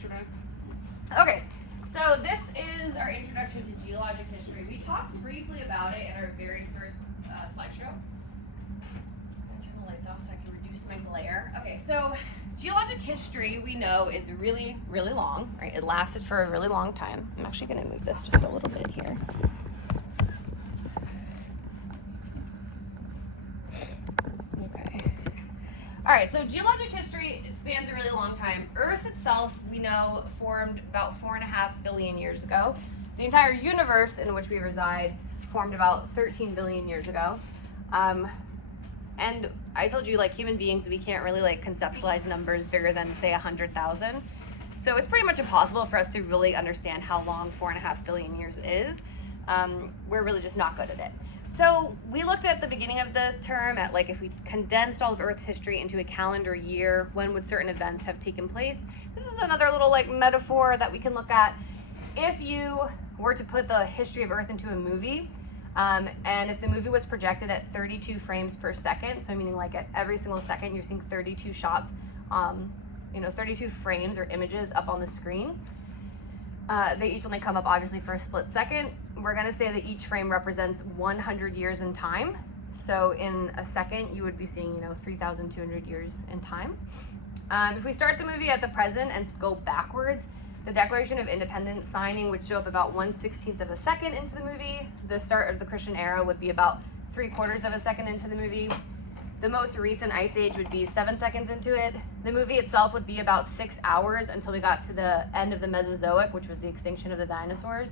yesterday. Okay, so this is our introduction to geologic history. We talked briefly about it in our very first slideshow. I'm gonna turn the lights off so I can reduce my glare. Okay, so geologic history we know is really, really long, right? It lasted for a really long time. I'm actually gonna move this just a little bit here. All right, so geologic history spans a really long time. Earth itself, we know, formed about 4.5 billion years ago. The entire universe in which we reside formed about 13 billion years ago. And I told you, like human beings, we can't really like conceptualize numbers bigger than say 100,000. So it's pretty much impossible for us to really understand how long 4.5 billion years is. We're really just not good at it. So we looked at the beginning of the term at like if we condensed all of Earth's history into a calendar year, when would certain events have taken place? This is another little like metaphor that we can look at. If you were to put the history of Earth into a movie, and if the movie was projected at 32 frames per second, so meaning like at every single second you're seeing 32 shots, 32 frames or images up on the screen. They each only come up obviously for a split second. We're gonna say that each frame represents 100 years in time. So in a second, you would be seeing, 3,200 years in time. If we start the movie at the present and go backwards, the Declaration of Independence signing would show up about 1/16 of a second into the movie. The start of the Christian era would be about 3/4 of a second into the movie. The most recent ice age would be 7 seconds into it. The movie itself would be about 6 hours until we got to the end of the Mesozoic, which was the extinction of the dinosaurs.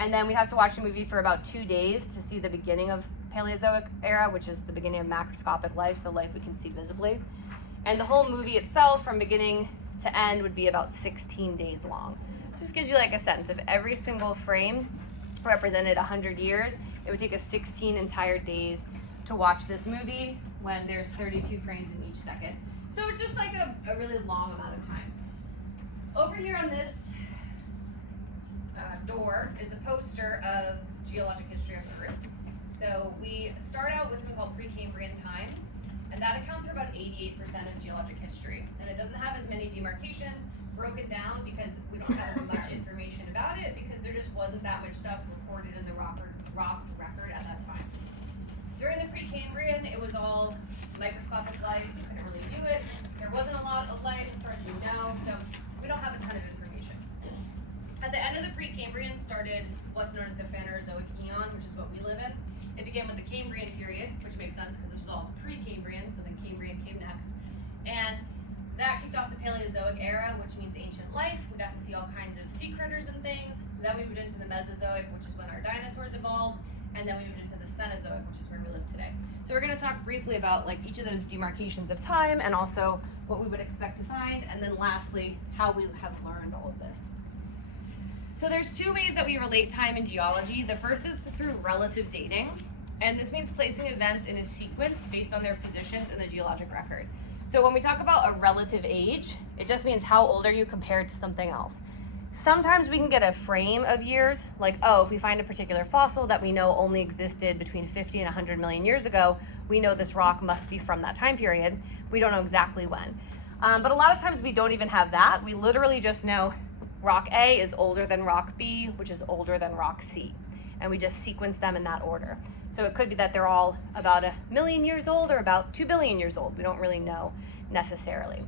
And then we'd have to watch the movie for about 2 days to see the beginning of Paleozoic era, which is the beginning of macroscopic life, so life we can see visibly. And the whole movie itself, from beginning to end, would be about 16 days long. So this gives you like a sense. If every single frame represented 100 years, it would take us 16 entire days to watch this movie when there's 32 frames in each second. So it's just like a really long amount of time. Over here on this door is a poster of geologic history of Earth. So we start out with something called Precambrian time, and that accounts for about 88% of geologic history. And it doesn't have as many demarcations broken down because we don't have as much information about it because there just wasn't that much stuff recorded in the rock record at that time. During the Precambrian, it was all microscopic life. You couldn't really view it. There wasn't a lot of life as far as we know, so we don't have a ton of information. At the end of the Precambrian started what's known as the Phanerozoic Eon, which is what we live in. It began with the Cambrian period, which makes sense because this was all Precambrian, so the Cambrian came next. And that kicked off the Paleozoic era, which means ancient life. We'd have to see all kinds of sea critters and things. Then we moved into the Mesozoic, which is when our dinosaurs evolved. And then we moved into the Cenozoic, which is where we live today. So we're going to talk briefly about like each of those demarcations of time and also what we would expect to find. And then lastly, how we have learned all of this. So there's two ways that we relate time in geology. The first is through relative dating. And this means placing events in a sequence based on their positions in the geologic record. So when we talk about a relative age, it just means how old are you compared to something else. Sometimes we can get a frame of years, like, oh, if we find a particular fossil that we know only existed between 50 and 100 million years ago, we know this rock must be from that time period. We don't know exactly when. But a lot of times we don't even have that. We literally just know rock A is older than rock B, which is older than rock C. And we just sequence them in that order. So it could be that they're all about 1 million years old or about 2 billion years old. We don't really know necessarily.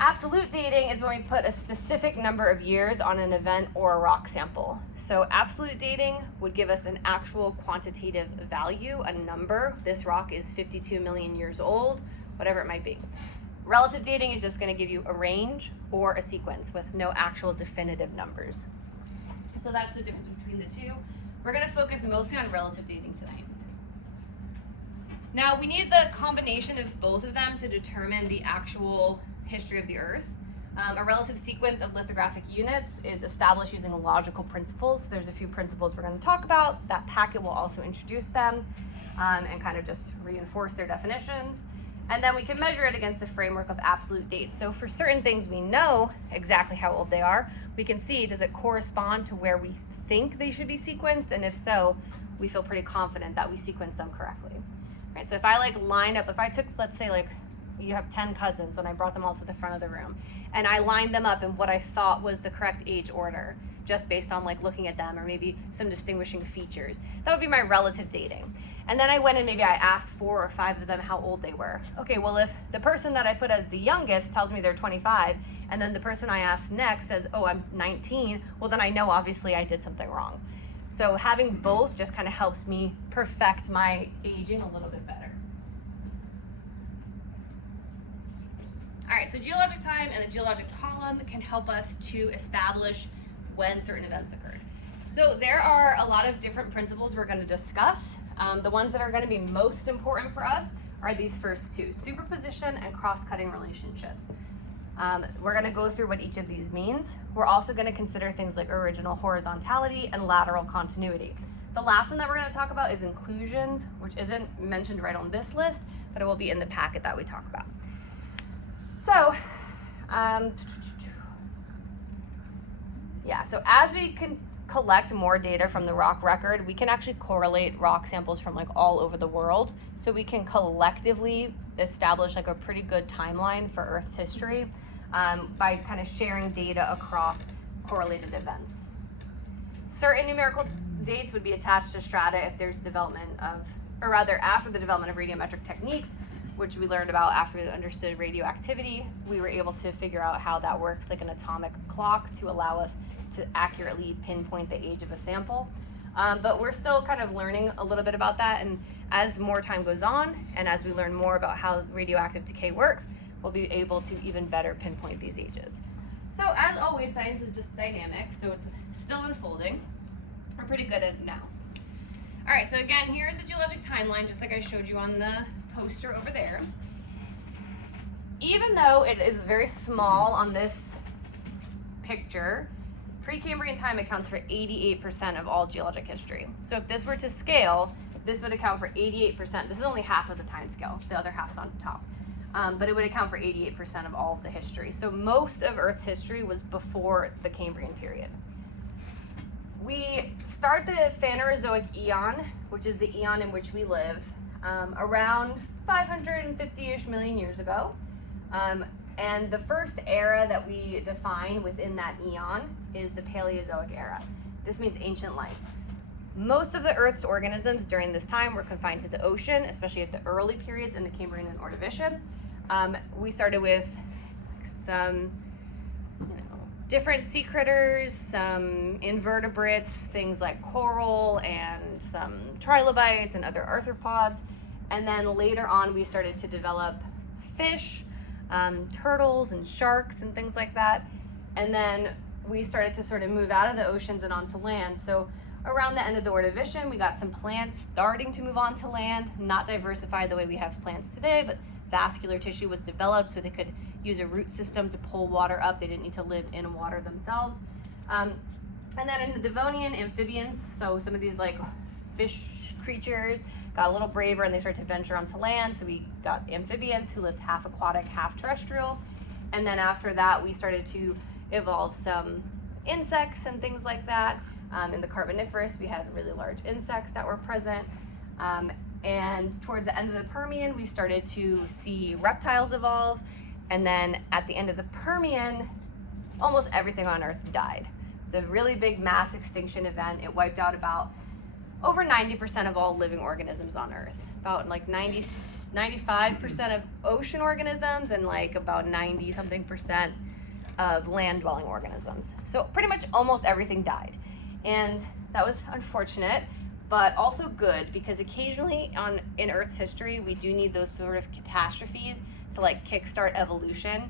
Absolute dating is when we put a specific number of years on an event or a rock sample. So absolute dating would give us an actual quantitative value, a number. This rock is 52 million years old, whatever it might be. Relative dating is just going to give you a range or a sequence with no actual definitive numbers. So that's the difference between the two. We're going to focus mostly on relative dating tonight. Now, we need the combination of both of them to determine the actual history of the Earth. A relative sequence of lithographic units is established using logical principles. There's a few principles we're going to talk about. That packet will also introduce them and kind of just reinforce their definitions. And then we can measure it against the framework of absolute dates. So for certain things we know exactly how old they are. We can see, does it correspond to where we think they should be sequenced? And if so, we feel pretty confident that we sequenced them correctly. Right, so if I line up, if I took, let's say you have 10 cousins, and I brought them all to the front of the room, and I lined them up in what I thought was the correct age order, just based on like looking at them or maybe some distinguishing features. That would be my relative dating. And then I went and maybe I asked 4 or 5 of them how old they were. Okay, well, if the person that I put as the youngest tells me they're 25, and then the person I asked next says, oh, I'm 19, well, then I know obviously I did something wrong. So having both just kind of helps me perfect my aging a little bit better. All right, so geologic time and the geologic column can help us to establish when certain events occurred. So there are a lot of different principles we're going to discuss. The ones that are going to be most important for us are these first two, superposition and cross-cutting relationships. We're going to go through what each of these means. We're also going to consider things like original horizontality and lateral continuity. The last one that we're going to talk about is inclusions, which isn't mentioned right on this list, but it will be in the packet that we talk about. So, so as we can collect more data from the rock record, we can actually correlate rock samples from like all over the world. So we can collectively establish like a pretty good timeline for Earth's history by kind of sharing data across correlated events. Certain numerical dates would be attached to strata if there's development of, or rather after the development of radiometric techniques, which we learned about after we understood radioactivity. We were able to figure out how that works like an atomic clock to allow us to accurately pinpoint the age of a sample. But we're still kind of learning a little bit about that, and as more time goes on and as we learn more about how radioactive decay works, we'll be able to even better pinpoint these ages. So as always, science is just dynamic, so it's still unfolding. We're pretty good at it now. All right, so again, here's the geologic timeline, just like I showed you on the poster over there. Even though it is very small on this picture, Precambrian time accounts for 88% of all geologic history. So if this were to scale, this would account for 88%. This is only half of the time scale. The other half's on top. But it would account for 88% of all of the history. So most of Earth's history was before the Cambrian period. We start the Phanerozoic Eon, which is the eon in which we live, around 550-ish million years ago. And the first era that we define within that eon is the Paleozoic era. This means ancient life. Most of the Earth's organisms during this time were confined to the ocean, especially at the early periods in the Cambrian and Ordovician. We started with some different sea critters, some invertebrates, things like coral and some trilobites and other arthropods. And then later on, we started to develop fish, turtles and sharks and things like that. And then we started to sort of move out of the oceans and onto land. So around the end of the Ordovician, we got some plants starting to move onto land, not diversified the way we have plants today, but vascular tissue was developed so they could use a root system to pull water up. They didn't need to live in water themselves. And then in the Devonian, amphibians, so some of these like fish creatures got a little braver and they started to venture onto land. So we got amphibians who lived half aquatic, half terrestrial. And then after that, we started to evolve some insects and things like that. In the Carboniferous, we had really large insects that were present. And towards the end of the Permian, we started to see reptiles evolve. And then at the end of the Permian, almost everything on Earth died. It's a really big mass extinction event. It wiped out about over 90% of all living organisms on Earth. About like 95% of ocean organisms and like about 90-something% of land-dwelling organisms. So pretty much almost everything died. And that was unfortunate, but also good, because occasionally in Earth's history, we do need those sort of catastrophes to like kickstart evolution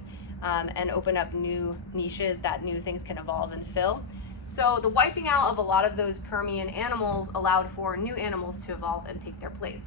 and open up new niches that new things can evolve and fill. So the wiping out of a lot of those Permian animals allowed for new animals to evolve and take their place.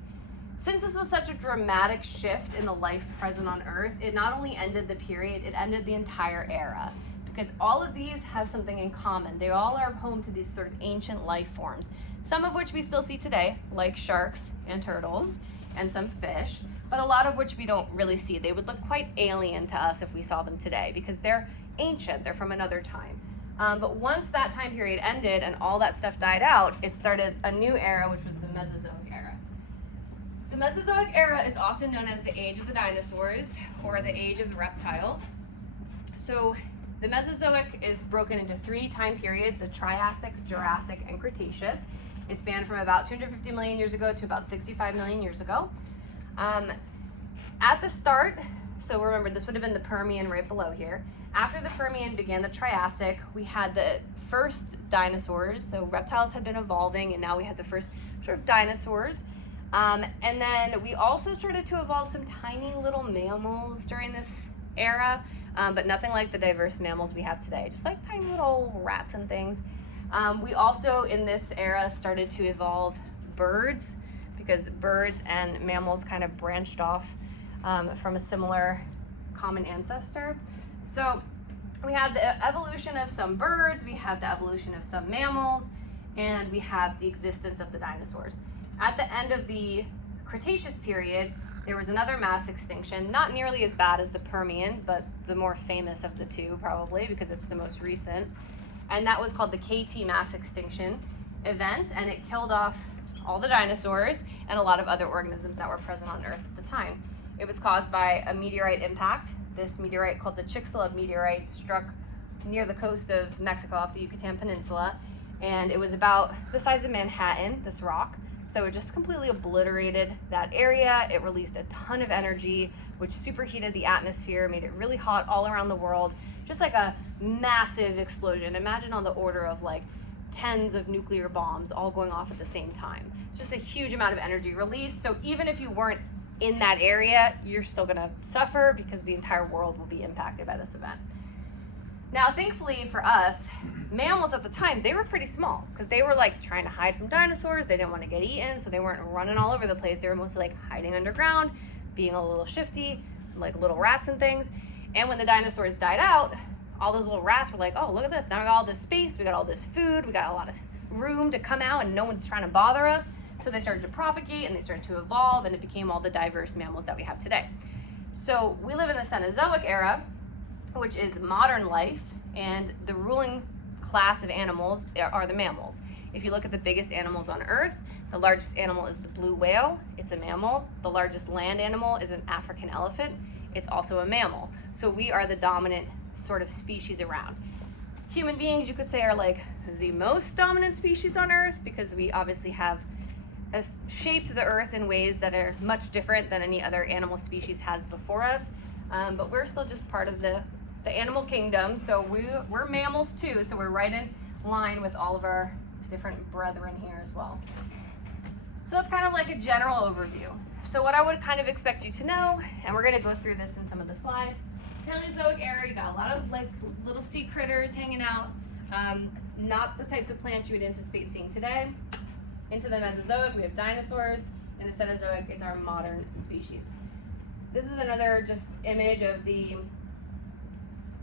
Since this was such a dramatic shift in the life present on Earth, it not only ended the period, it ended the entire era. Because all of these have something in common. They all are home to these sort of ancient life forms, some of which we still see today, like sharks and turtles and some fish, but a lot of which we don't really see. They would look quite alien to us if we saw them today because they're ancient, they're from another time. But once that time period ended and all that stuff died out, it started a new era, which was the Mesozoic era. The Mesozoic era is often known as the age of the dinosaurs or the age of the reptiles. So the Mesozoic is broken into 3 time periods, the Triassic, Jurassic, and Cretaceous. It spanned from about 250 million years ago to about 65 million years ago. At the start, so remember this would have been the Permian right below here. After the Permian began the Triassic, we had the first dinosaurs, so reptiles had been evolving and now we had the first sort of dinosaurs. And then we also started to evolve some tiny little mammals during this era, but nothing like the diverse mammals we have today, just like tiny little rats and things. We also, in this era, started to evolve birds, because birds and mammals kind of branched off from a similar common ancestor. So we have the evolution of some birds, we have the evolution of some mammals, and we have the existence of the dinosaurs. At the end of the Cretaceous period, there was another mass extinction, not nearly as bad as the Permian, but the more famous of the two probably, because it's the most recent. And that was called the KT mass extinction event, and it killed off all the dinosaurs and a lot of other organisms that were present on Earth at the time. It was caused by a meteorite impact. This meteorite, called the Chicxulub meteorite, struck near the coast of Mexico off the Yucatan Peninsula, and it was about the size of Manhattan, this rock. So it just completely obliterated that area. It released a ton of energy, which superheated the atmosphere, made it really hot all around the world, just like a massive explosion. Imagine on the order of like tens of nuclear bombs all going off at the same time. It's just a huge amount of energy released. So even if you weren't in that area, you're still gonna suffer because the entire world will be impacted by this event. Now, thankfully for us, mammals at the time, they were pretty small because they were like trying to hide from dinosaurs. They didn't want to get eaten, so they weren't running all over the place. They were mostly like hiding underground, being a little shifty, like little rats and things. And when the dinosaurs died out, all those little rats were like, oh, look at this. Now we got all this space, we got all this food, we got a lot of room to come out and no one's trying to bother us. So they started to propagate and they started to evolve, and it became all the diverse mammals that we have today. So we live in the Cenozoic era, which is modern life, and the ruling class of animals are the mammals. If you look at the biggest animals on Earth, the largest animal is the blue whale. It's a mammal. The largest land animal is an African elephant. It's also a mammal. So we are the dominant sort of species around. Human beings, you could say, are like the most dominant species on Earth because we obviously have shaped the Earth in ways that are much different than any other animal species has before us. But we're still just part of the animal kingdom, so we're mammals too, so we're right in line with all of our different brethren here as well. So that's kind of like a general overview. So what I would kind of expect you to know, and we're going to go through this in some of the slides, Paleozoic era, you got a lot of like little sea critters hanging out, not the types of plants you would anticipate seeing today. Into the Mesozoic, we have dinosaurs, and the Cenozoic, it's our modern species. This is another just image of the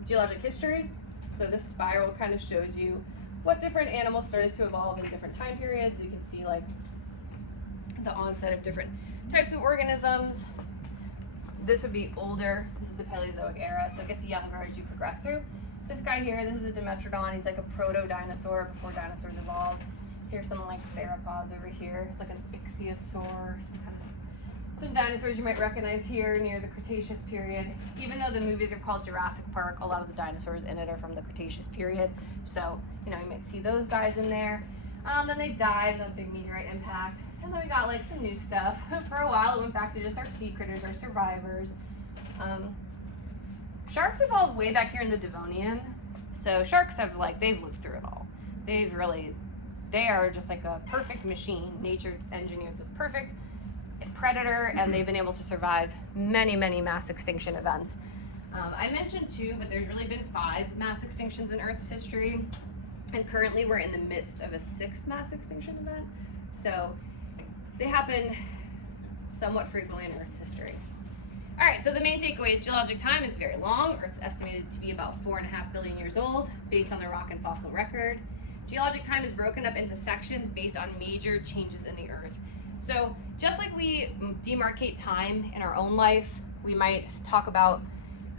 geologic history. So this spiral kind of shows you what different animals started to evolve in different time periods. You can see like the onset of different types of organisms. This would be older. This is the Paleozoic era, so it gets younger as you progress through. This guy here, this is a Dimetrodon. He's like a proto-dinosaur before dinosaurs evolved. Here's some like theropods over here. It's like an ichthyosaur, some dinosaurs you might recognize here near the Cretaceous period. Even though the movies are called Jurassic Park, a lot of the dinosaurs in it are from the Cretaceous period. So, you know, you might see those guys in there. Then they died in the big meteorite impact. And then we got like some new stuff. For a while it went back to just our sea critters, our survivors. Sharks evolved way back here in the Devonian. So sharks have they've lived through it all. They are just like a perfect machine. Nature engineered this perfect predator, and they've been able to survive many, many mass extinction events. I mentioned 2, but there's really been 5 mass extinctions in Earth's history, and currently we're in the midst of a 6th mass extinction event. So they happen somewhat frequently in Earth's history. All right, so the main takeaway is geologic time is very long. Earth's estimated to be about 4.5 billion years old based on the rock and fossil record. Geologic time is broken up into sections based on major changes in the Earth. So just like we demarcate time in our own life, we might talk about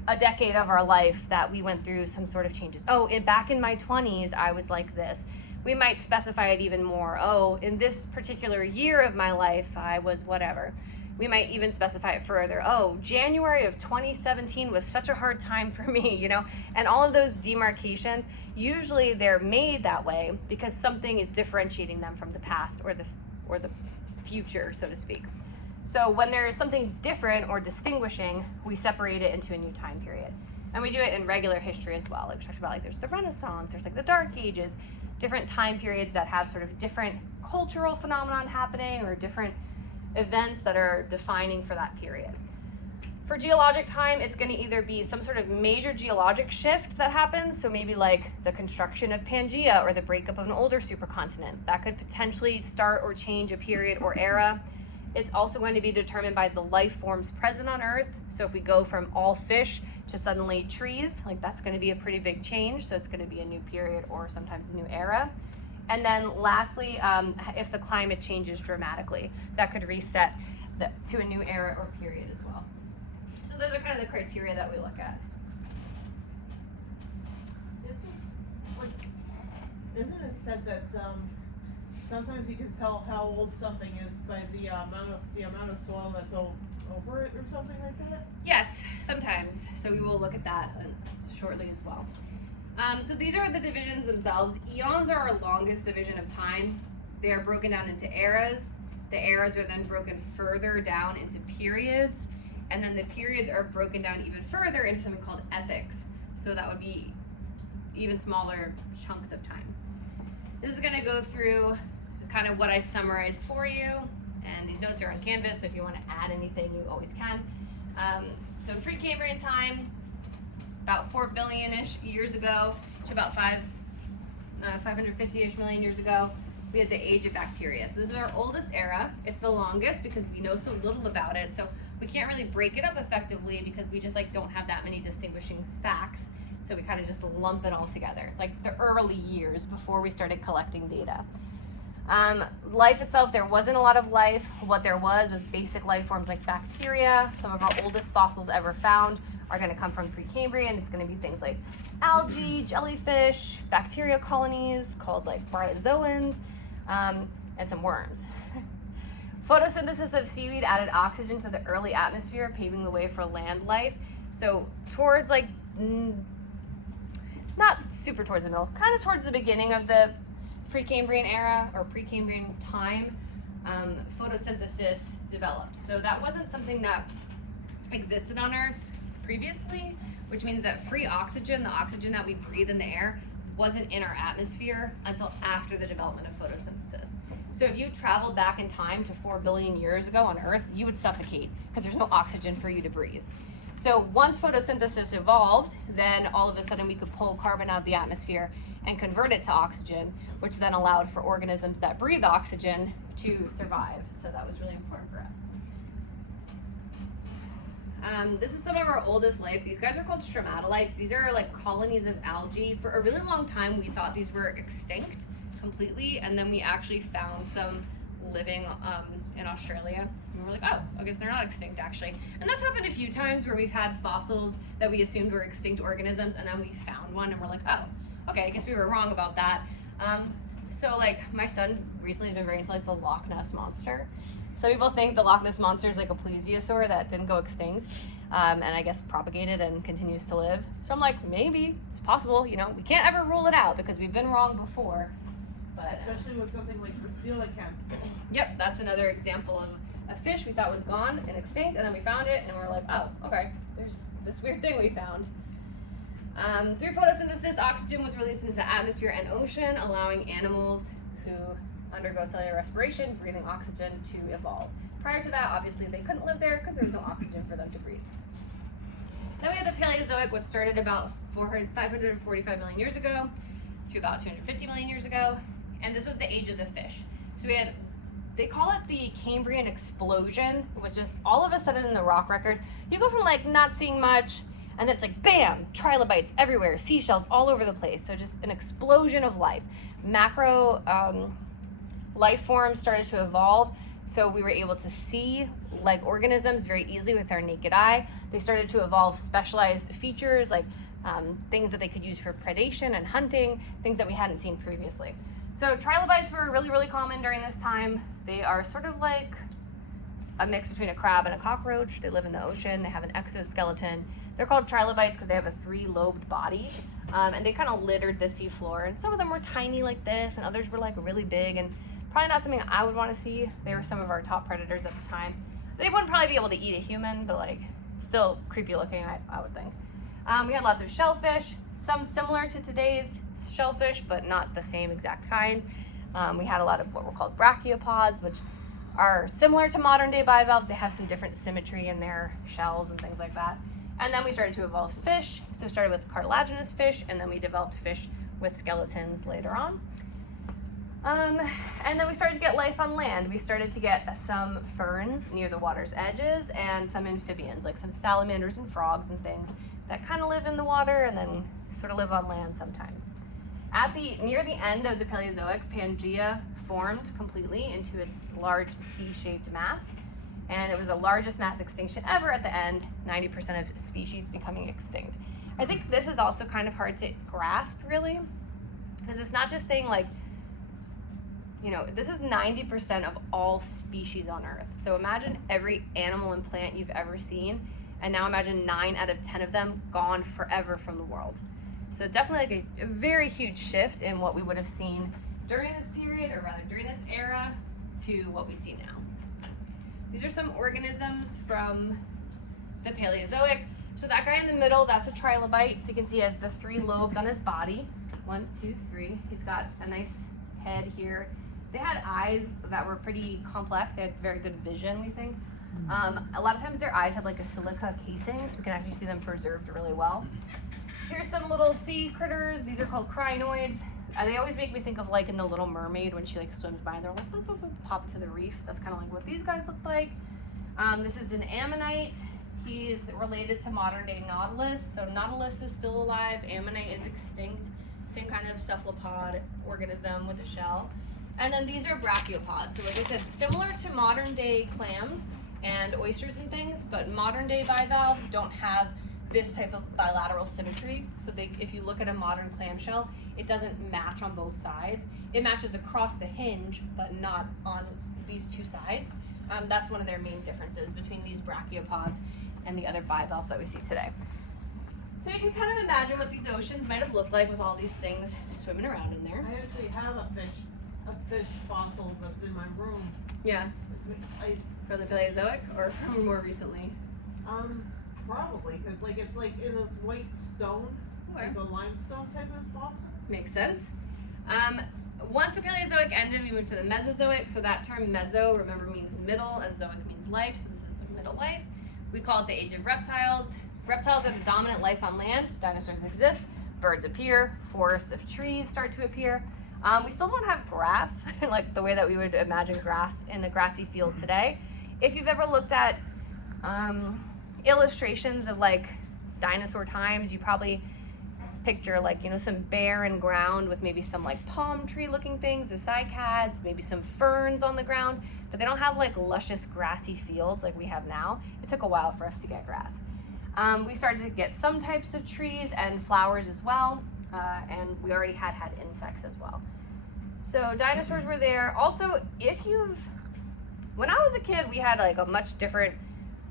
a decade of our life that we went through some sort of changes. Oh, back in my 20s, I was like this. We might specify it even more. Oh, in this particular year of my life, I was whatever. We might even specify it further. Oh, January of 2017 was such a hard time for me, you know? And all of those demarcations, usually they're made that way because something is differentiating them from the past or the future, so to speak. So when there's something different or distinguishing, we separate it into a new time period. And we do it in regular history as well. Like we talked about, like there's the Renaissance, there's like the Dark Ages, different time periods that have sort of different cultural phenomenon happening or different events that are defining for that period. For geologic time, it's going to either be some sort of major geologic shift that happens, so maybe like the construction of Pangaea or the breakup of an older supercontinent. That could potentially start or change a period or era. It's also going to be determined by the life forms present on Earth. So if we go from all fish to suddenly trees, like that's going to be a pretty big change. So it's going to be a new period or sometimes a new era. And then lastly, if the climate changes dramatically, that could reset to a new era or period as well. So those are kind of the criteria that we look at. Isn't it said that sometimes you can tell how old something is by the amount of soil that's over it or something like that? Yes, sometimes. So we will look at that shortly as well. So these are the divisions themselves. Eons are our longest division of time. They are broken down into eras. The eras are then broken further down into periods. And then the periods are broken down even further into something called epochs. So that would be even smaller chunks of time. This is going to go through kind of what I summarized for you. And these notes are on Canvas, so if you want to add anything, you always can. So Precambrian time, about 4 billion-ish years ago to about 550-ish million years ago, we had the age of bacteria. So this is our oldest era. It's the longest because we know so little about it. So we can't really break it up effectively because we just like don't have that many distinguishing facts. So we kind of just lump it all together. It's like the early years before we started collecting data. Life itself, there wasn't a lot of life. What there was basic life forms like bacteria. Some of our oldest fossils ever found are going to come from Precambrian. It's going to be things like algae, jellyfish, bacteria colonies called like bryozoans, and some worms. Photosynthesis of seaweed added oxygen to the early atmosphere, paving the way for land life. So towards like, not super towards the middle, kind of towards the beginning of the Precambrian era or Precambrian time, photosynthesis developed. So that wasn't something that existed on Earth previously, which means that free oxygen, the oxygen that we breathe in the air, wasn't in our atmosphere until after the development of photosynthesis. So if you traveled back in time to 4 billion years ago on Earth, you would suffocate because there's no oxygen for you to breathe. So once photosynthesis evolved, then all of a sudden we could pull carbon out of the atmosphere and convert it to oxygen, which then allowed for organisms that breathe oxygen to survive. So that was really important for us. This is some of our oldest life. These guys are called stromatolites. These are like colonies of algae. For a really long time, we thought these were extinct completely, and then we actually found some living in Australia. And we're like, oh, I guess they're not extinct actually. And that's happened a few times where we've had fossils that we assumed were extinct organisms, and then we found one, and we're like, oh, okay, I guess we were wrong about that. So like my son recently has been very into like the Loch Ness Monster. Some people think the Loch Ness Monster is like a plesiosaur that didn't go extinct, and I guess propagated and continues to live. So I'm like, maybe it's possible. You know, we can't ever rule it out because we've been wrong before. But especially with something like the coelacanth. Yep, that's another example of a fish we thought was gone and extinct, and then we found it, and we're like, oh, okay, there's this weird thing we found. Through photosynthesis, oxygen was released into the atmosphere and ocean, allowing animals who undergo cellular respiration, breathing oxygen, to evolve. Prior to that, obviously, they couldn't live there because there was no oxygen for them to breathe. Then we have the Paleozoic, which started about 545 million years ago to about 250 million years ago, and this was the age of the fish. So we had, they call it the Cambrian explosion. It was just all of a sudden in the rock record, you go from like not seeing much, and then it's like bam, trilobites everywhere, seashells all over the place. So just an explosion of life. Macro life forms started to evolve, so we were able to see like organisms very easily with our naked eye. They started to evolve specialized features like things that they could use for predation and hunting, things that we hadn't seen previously. So trilobites were really, really common during this time. They are sort of like a mix between a crab and a cockroach. They live in the ocean. They have an exoskeleton. They're called trilobites because they have a 3-lobed body. And they kind of littered the seafloor. And some of them were tiny like this, and others were like really big, and probably not something I would want to see. They were some of our top predators at the time. They wouldn't probably be able to eat a human, but like still creepy looking, I would think. We had lots of shellfish, some similar to today's shellfish, but not the same exact kind. We had a lot of what were called brachiopods, which are similar to modern day bivalves. They have some different symmetry in their shells and things like that. And then we started to evolve fish. So we started with cartilaginous fish, and then we developed fish with skeletons later on. And then we started to get life on land. We started to get some ferns near the water's edges and some amphibians, like some salamanders and frogs and things that kind of live in the water and then sort of live on land sometimes. Near the end of the Paleozoic, Pangea formed completely into its large C-shaped mass. And it was the largest mass extinction ever at the end, 90% of species becoming extinct. I think this is also kind of hard to grasp, really, because it's not just saying like, this is 90% of all species on Earth. So imagine every animal and plant you've ever seen, and now imagine 9 out of 10 of them gone forever from the world. So definitely like a very huge shift in what we would have seen during this period, or rather during this era, to what we see now. These are some organisms from the Paleozoic. So that guy in the middle, that's a trilobite. So you can see he has the 3 lobes on his body. 1, 2, 3. He's got a nice head here. They had eyes that were pretty complex. They had very good vision, we think. A lot of times their eyes had like a silica casing, so we can actually see them preserved really well. Here's some little sea critters. These are called crinoids. They always make me think of like in The Little Mermaid when she like swims by and they're like boop, boop, boop, pop to the reef. That's kind of like what these guys look like. This is an ammonite. He's related to modern day nautilus. So nautilus is still alive. Ammonite is extinct. Same kind of cephalopod organism with a shell. And then these are brachiopods. So like I said, similar to modern day clams and oysters and things, but modern day bivalves don't have this type of bilateral symmetry. So if you look at a modern clamshell, it doesn't match on both sides. It matches across the hinge, but not on these 2 sides. That's one of their main differences between these brachiopods and the other bivalves that we see today. So you can kind of imagine what these oceans might have looked like with all these things swimming around in there. I actually have a fish fossil that's in my room. Yeah. For the Paleozoic or from more recently? Probably, because like it's like in this white stone, like a limestone type of fossil. Makes sense. Once the Paleozoic ended, we moved to the Mesozoic. So that term meso, remember, means middle, and zoic means life. So this is the middle life. We call it the age of reptiles. Reptiles are the dominant life on land. Dinosaurs exist. Birds appear. Forests of trees start to appear. We still don't have grass, like the way that we would imagine grass in a grassy field today. If you've ever looked at illustrations of like dinosaur times, you probably picture like, some barren ground with maybe some like palm tree looking things, the cycads, maybe some ferns on the ground, but they don't have like luscious grassy fields like we have now. It took a while for us to get grass. We started to get some types of trees and flowers as well, and we already had insects as well. So dinosaurs were there. Also, when I was a kid, we had like a much different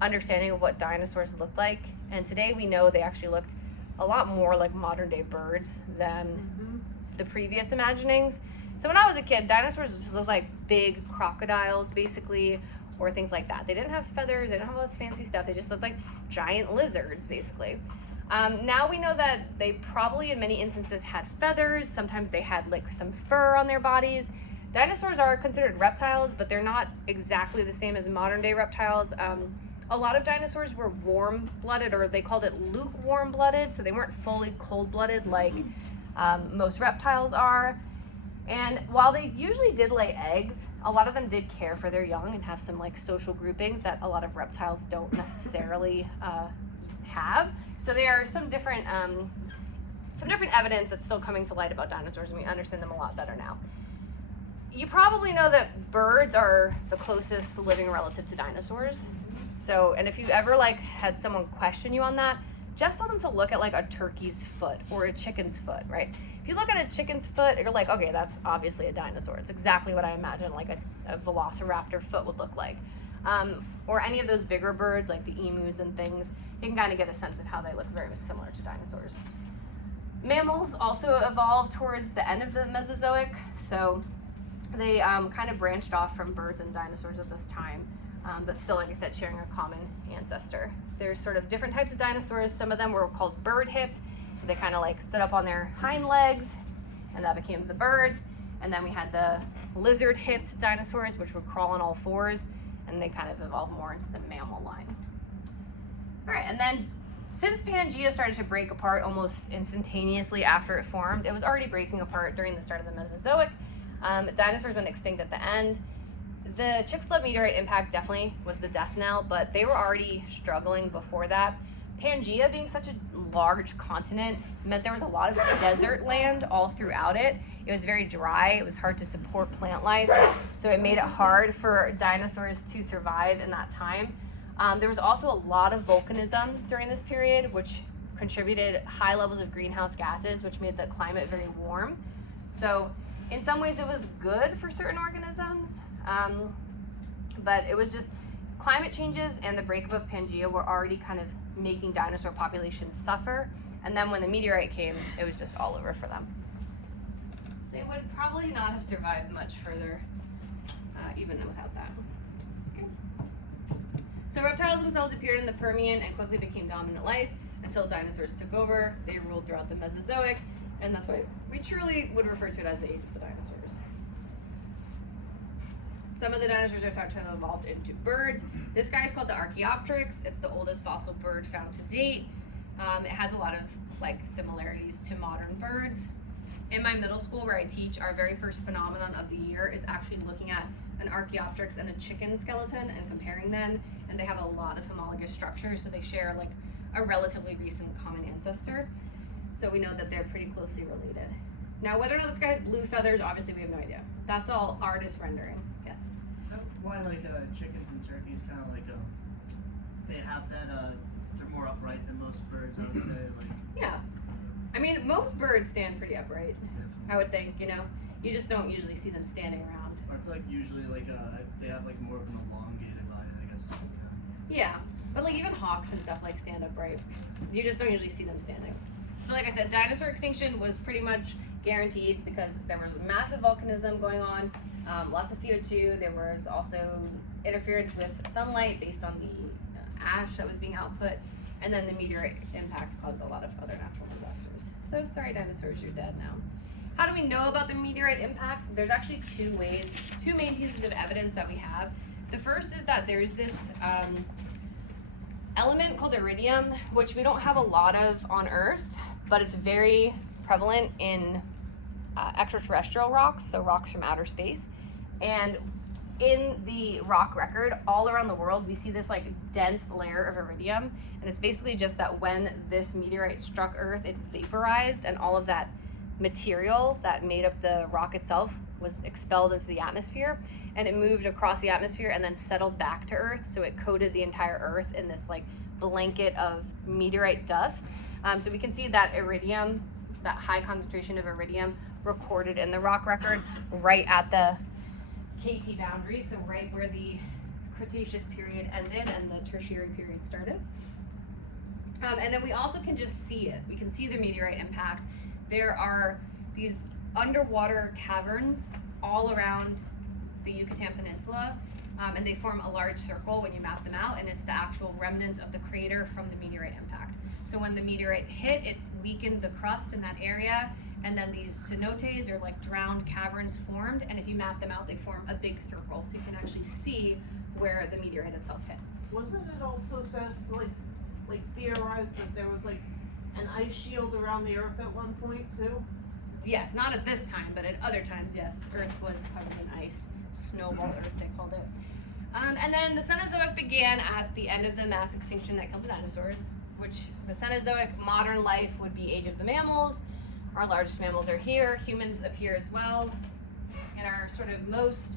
understanding of what dinosaurs looked like, and today we know they actually looked a lot more like modern day birds than the previous imaginings. So when I was a kid, dinosaurs just looked like big crocodiles basically, or things like that. They didn't have feathers, they didn't have all this fancy stuff, they just looked like giant lizards basically. Now we know that they probably in many instances had feathers, sometimes they had like some fur on their bodies. Dinosaurs are considered reptiles, but they're not exactly the same as modern day reptiles. A lot of dinosaurs were warm-blooded, or they called it lukewarm-blooded, so they weren't fully cold-blooded like most reptiles are. And while they usually did lay eggs, a lot of them did care for their young and have some like social groupings that a lot of reptiles don't necessarily have. So there are some different evidence that's still coming to light about dinosaurs, and we understand them a lot better now. You probably know that birds are the closest living relative to dinosaurs. So, and if you ever like had someone question you on that, just tell them to look at like a turkey's foot or a chicken's foot, right? If you look at a chicken's foot, you're like, okay, that's obviously a dinosaur. It's exactly what I imagine like a velociraptor foot would look like. or any of those bigger birds like the emus and things, you can kind of get a sense of how they look very similar to dinosaurs. Mammals also evolved towards the end of the Mesozoic, so they kind of branched off from birds and dinosaurs at this time, but still, like I said, sharing a common ancestor. There's sort of different types of dinosaurs. Some of them were called bird-hipped, so they kind of like stood up on their hind legs, and that became the birds. And then we had the lizard-hipped dinosaurs, which would crawl on all fours, and they kind of evolved more into the mammal line. All right, and then since Pangea started to break apart almost instantaneously after it formed, it was already breaking apart during the start of the Mesozoic. Dinosaurs went extinct at the end. The Chicxulub meteorite impact definitely was the death knell, but they were already struggling before that. Pangea, being such a large continent, meant there was a lot of desert land all throughout it. It was very dry, it was hard to support plant life, so it made it hard for dinosaurs to survive in that time. There was also a lot of volcanism during this period, which contributed high levels of greenhouse gases, which made the climate very warm. So in some ways it was good for certain organisms, but it was just climate changes and the breakup of Pangea were already kind of making dinosaur populations suffer. And then when the meteorite came, it was just all over for them. They would probably not have survived much further, even without that. So reptiles themselves appeared in the Permian and quickly became dominant life until dinosaurs took over. They ruled throughout the Mesozoic, and that's why we truly would refer to it as the age of the dinosaurs. Some of the dinosaurs are thought to have evolved into birds. This guy is called the Archaeopteryx. It's the oldest fossil bird found to date. It has a lot of similarities to modern birds. In my middle school where I teach, our very first phenomenon of the year is actually looking at an Archaeopteryx and a chicken skeleton and comparing them, and they have a lot of homologous structures, so they share a relatively recent common ancestor. So we know that they're pretty closely related. Now, whether or not this guy had blue feathers, obviously we have no idea. That's all artist rendering. Yes? Why chickens and turkeys kind of they have that they're more upright than most birds, I would say. Yeah. I mean, most birds stand pretty upright, I would think, You just don't usually see them standing around. I feel like usually they have more of an elongated body, I guess. Yeah, but even hawks and stuff stand upright. You just don't usually see them standing. So like I said, dinosaur extinction was pretty much guaranteed because there was massive volcanism going on, lots of CO2. There was also interference with sunlight based on the ash that was being output, and then the meteorite impact caused a lot of other natural disasters. So sorry dinosaurs, you're dead now. How do we know about the meteorite impact? There's actually two main pieces of evidence that we have. The first is that there's this element called iridium, which we don't have a lot of on Earth, but it's very prevalent in extraterrestrial rocks, so rocks from outer space. And in the rock record, all around the world, we see this dense layer of iridium, and it's basically just that when this meteorite struck Earth, it vaporized, and all of that material that made up the rock itself was expelled into the atmosphere, and it moved across the atmosphere and then settled back to Earth, so it coated the entire Earth in this blanket of meteorite dust. So we can see that iridium, that high concentration of iridium, recorded in the rock record right at the KT boundary, so right where the Cretaceous period ended and the Tertiary period started. And then we also can just see it. We can see the meteorite impact. There are these underwater caverns all around the Yucatan Peninsula, and they form a large circle when you map them out, and it's the actual remnants of the crater from the meteorite impact. So when the meteorite hit, it weakened the crust in that area, and then these cenotes, or drowned caverns, formed, and if you map them out, they form a big circle, so you can actually see where the meteorite itself hit. Wasn't it also said, theorized that there was an ice shield around the Earth at one point too? Yes, not at this time, but at other times, yes. Earth was covered in ice. Snowball Earth, they called it. And then the Cenozoic began at the end of the mass extinction that killed the dinosaurs, which the Cenozoic modern life would be age of the mammals. Our largest mammals are here. Humans appear as well in our sort of most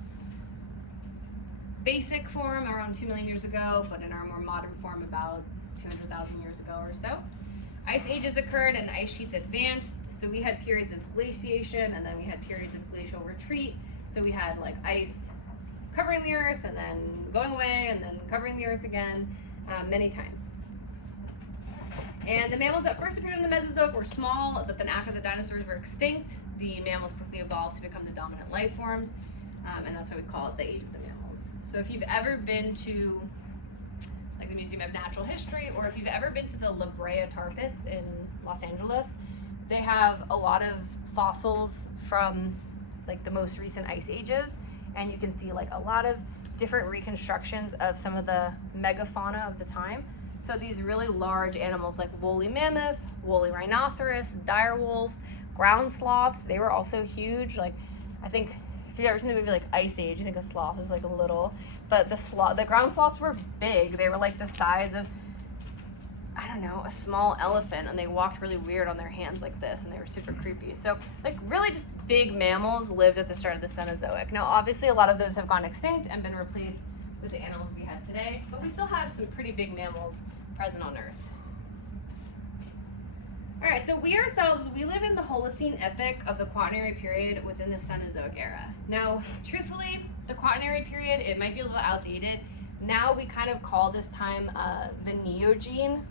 basic form around 2 million years ago, but in our more modern form about 200,000 years ago or so. Ice ages occurred and ice sheets advanced, so we had periods of glaciation and then we had periods of glacial retreat. So we had ice covering the earth and then going away and then covering the earth again many times. And the mammals that first appeared in the Mesozoic were small, but then after the dinosaurs were extinct, the mammals quickly evolved to become the dominant life forms, and that's why we call it the age of the mammals. So if you've ever been to like the Museum of Natural History, or if you've ever been to the La Brea Tar Pits in Los Angeles, they have a lot of fossils from like the most recent ice ages, and you can see like a lot of different reconstructions of some of the megafauna of the time. So these really large animals like woolly mammoth, woolly rhinoceros, dire wolves, ground sloths, they were also huge. Like, I think if you've ever seen the movie like Ice Age, you think a sloth is like a little, but the ground sloths were big. They were like the size of, I don't know, a small elephant, and they walked really weird on their hands like this, and they were super creepy. So like really just big mammals lived at the start of the Cenozoic. Now obviously a lot of those have gone extinct and been replaced with the animals we have today, but we still have some pretty big mammals present on Earth. All right, so we ourselves, we live in the Holocene epoch of the Quaternary period within the Cenozoic era. Now, truthfully, the Quaternary period, it might be a little outdated. Now we kind of call this time the Neogene.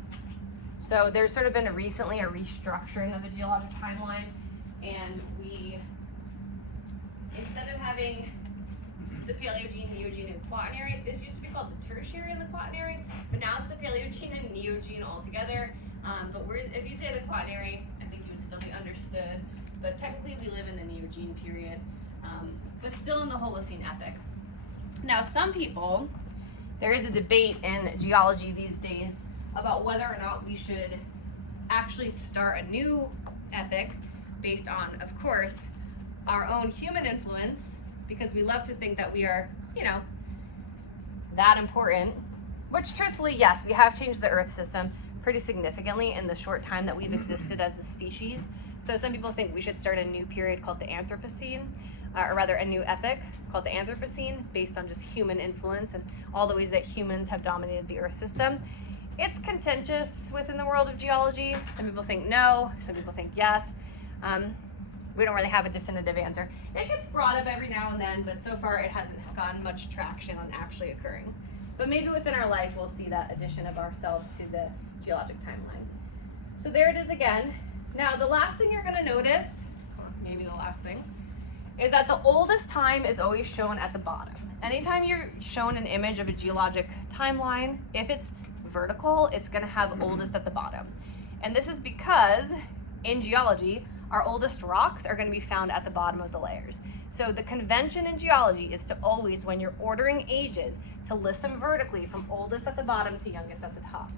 So there's sort of been recently a restructuring of the geologic timeline, and we, instead of having the Paleogene, Neogene, and Quaternary, this used to be called the Tertiary and the Quaternary, but now it's the Paleogene and Neogene all together. But if you say the Quaternary, I think you would still be understood. But technically we live in the Neogene period, but still in the Holocene epoch. Now some people, there is a debate in geology these days about whether or not we should actually start a new epoch based on, of course, our own human influence, because we love to think that we are, you know, that important, which truthfully, yes, we have changed the Earth system pretty significantly in the short time that we've existed as a species. So some people think we should start a new period called the Anthropocene, or rather a new epoch called the Anthropocene, based on just human influence and all the ways that humans have dominated the Earth system. It's contentious within the world of geology. Some people think no, some people think yes. We don't really have a definitive answer. It gets brought up every now and then, but so far it hasn't gotten much traction on actually occurring. But maybe within our life we'll see that addition of ourselves to the geologic timeline. So there it is again. Now the last thing you're gonna notice, or maybe the last thing, is that the oldest time is always shown at the bottom. Anytime you're shown an image of a geologic timeline, if it's vertical, it's gonna have oldest at the bottom. And this is because in geology, our oldest rocks are gonna be found at the bottom of the layers. So the convention in geology is to always, when you're ordering ages, to list them vertically from oldest at the bottom to youngest at the top.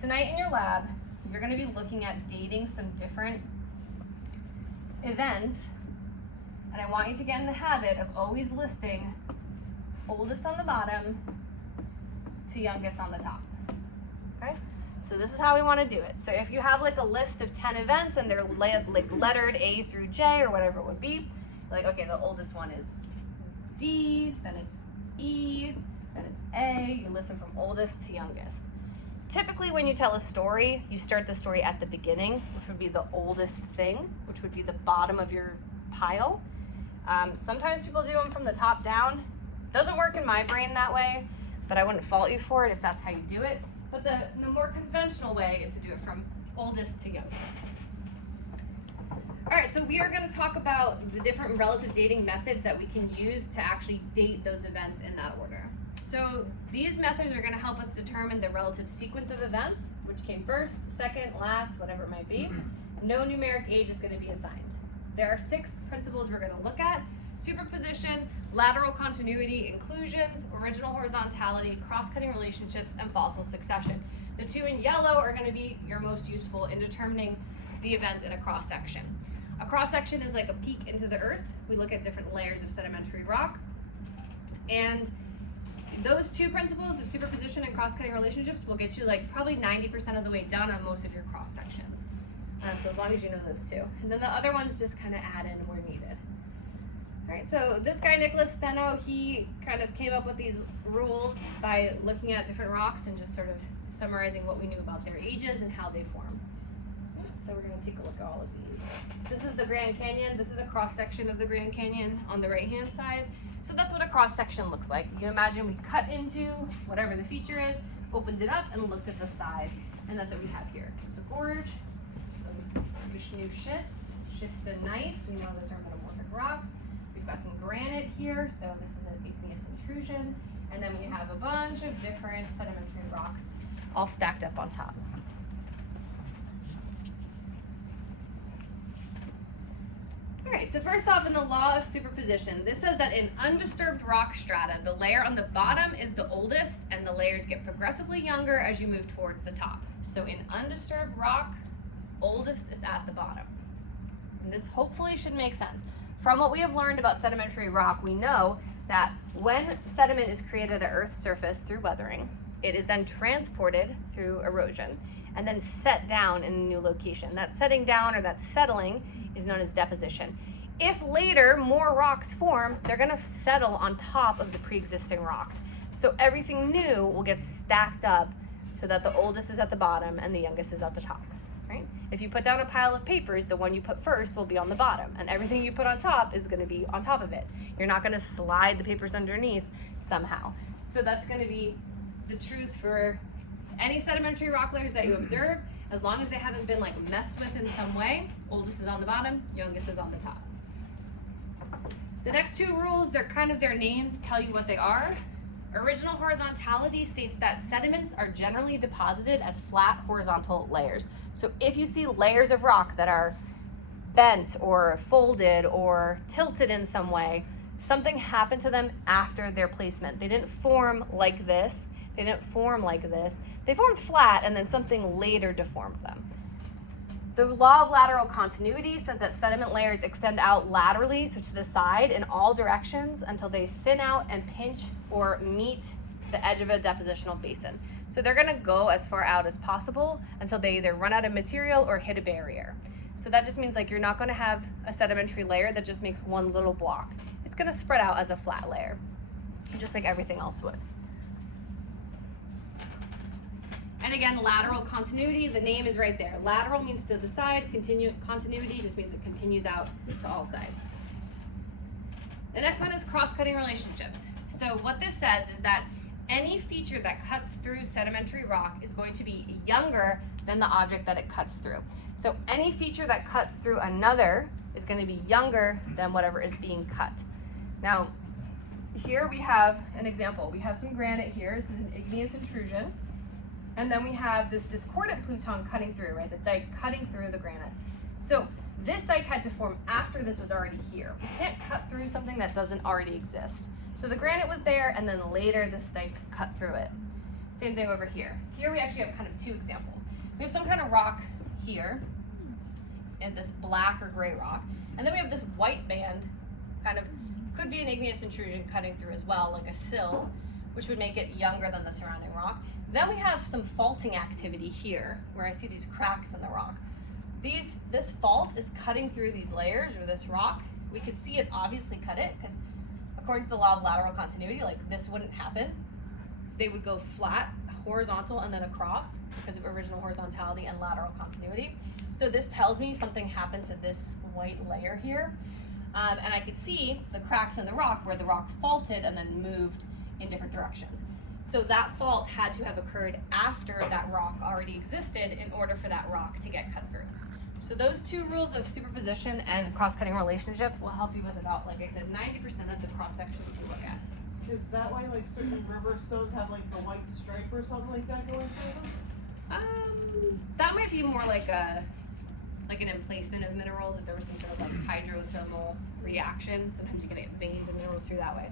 Tonight in your lab, you're gonna be looking at dating some different events, and I want you to get in the habit of always listing oldest on the bottom to youngest on the top, okay? So this is how we wanna do it. So if you have like a list of 10 events and they're like lettered A through J or whatever it would be, like, okay, the oldest one is D, then it's E, then it's A, you list them from oldest to youngest. Typically when you tell a story, you start the story at the beginning, which would be the oldest thing, which would be the bottom of your pile. Sometimes people do them from the top down. Doesn't work in my brain that way, but I wouldn't fault you for it if that's how you do it. But the more conventional way is to do it from oldest to youngest. All right, so we are going to talk about the different relative dating methods that we can use to actually date those events in that order. So these methods are going to help us determine the relative sequence of events, which came first, second, last, whatever it might be. No numeric age is going to be assigned. There are 6 principles we're going to look at: superposition, lateral continuity, inclusions, original horizontality, cross-cutting relationships, and fossil succession. The 2 in yellow are going to be your most useful in determining the events in a cross-section. A cross-section is like a peek into the earth. We look at different layers of sedimentary rock. And those 2 principles of superposition and cross-cutting relationships will get you like probably 90% of the way done on most of your cross-sections. So as long as you know those 2. And then the other ones just kind of add in where needed. All right, so this guy, Nicholas Steno, he kind of came up with these rules by looking at different rocks and just sort of summarizing what we knew about their ages and how they form. So we're going to take a look at all of these. This is the Grand Canyon. This is a cross-section of the Grand Canyon on the right-hand side. So that's what a cross section looks like. You can imagine we cut into whatever the feature is, opened it up, and looked at the side. And that's what we have here. So gorge, some Vishnu schist, schistonice, we know those are metamorphic rocks. We've got some granite here, so this is an igneous intrusion. And then we have a bunch of different sedimentary rocks all stacked up on top. All right, so first off, in the law of superposition, this says that in undisturbed rock strata, the layer on the bottom is the oldest and the layers get progressively younger as you move towards the top. So in undisturbed rock, oldest is at the bottom. And this hopefully should make sense. From what we have learned about sedimentary rock, we know that when sediment is created at Earth's surface through weathering, it is then transported through erosion and then set down in a new location. That setting down or that settling is known as deposition. If later more rocks form, they're gonna settle on top of the pre-existing rocks. So everything new will get stacked up so that the oldest is at the bottom and the youngest is at the top, right? If you put down a pile of papers, the one you put first will be on the bottom, and everything you put on top is gonna be on top of it. You're not gonna slide the papers underneath somehow. So that's gonna be the truth for any sedimentary rock layers that you observe. As long as they haven't been like messed with in some way, oldest is on the bottom, youngest is on the top. The next two rules, they're kind of their names tell you what they are. Original horizontality states that sediments are generally deposited as flat horizontal layers. So if you see layers of rock that are bent or folded or tilted in some way, something happened to them after their placement. They didn't form like this. They didn't form like this. They formed flat and then something later deformed them. The law of lateral continuity says that sediment layers extend out laterally, so to the side, in all directions until they thin out and pinch or meet the edge of a depositional basin. So they're gonna go as far out as possible until they either run out of material or hit a barrier. So that just means like you're not gonna have a sedimentary layer that just makes one little block. It's gonna spread out as a flat layer, just like everything else would. And again, lateral continuity, the name is right there. Lateral means to the side, continuity just means it continues out to all sides. The next one is cross-cutting relationships. So what this says is that any feature that cuts through sedimentary rock is going to be younger than the object that it cuts through. So any feature that cuts through another is going to be younger than whatever is being cut. Now, here we have an example. We have some granite here. This is an igneous intrusion. And then we have this discordant pluton cutting through, right? The dike cutting through the granite. So this dike had to form after this was already here. We can't cut through something that doesn't already exist. So the granite was there, and then later this dike cut through it. Same thing over here. Here we actually have kind of two examples. We have some kind of rock here, and this black or gray rock. And then we have this white band, kind of, could be an igneous intrusion cutting through as well, like a sill, which would make it younger than the surrounding rock. Then we have some faulting activity here, where I see these cracks in the rock. This fault is cutting through these layers, or this rock. We could see it obviously cut it, because according to the law of lateral continuity, like this wouldn't happen. They would go flat, horizontal, and then across, because of original horizontality and lateral continuity. So this tells me something happened to this white layer here. And I could see the cracks in the rock where the rock faulted and then moved in different directions. So that fault had to have occurred after that rock already existed in order for that rock to get cut through. So those two rules of superposition and cross-cutting relationship will help you with about, like I said, 90% of the cross-sections we look at. Is that why like certain river stones have like the white stripe or something like that going through them? That might be more like an emplacement of minerals. If there was some sort of like hydrothermal reaction, sometimes you can get veins of minerals through that way.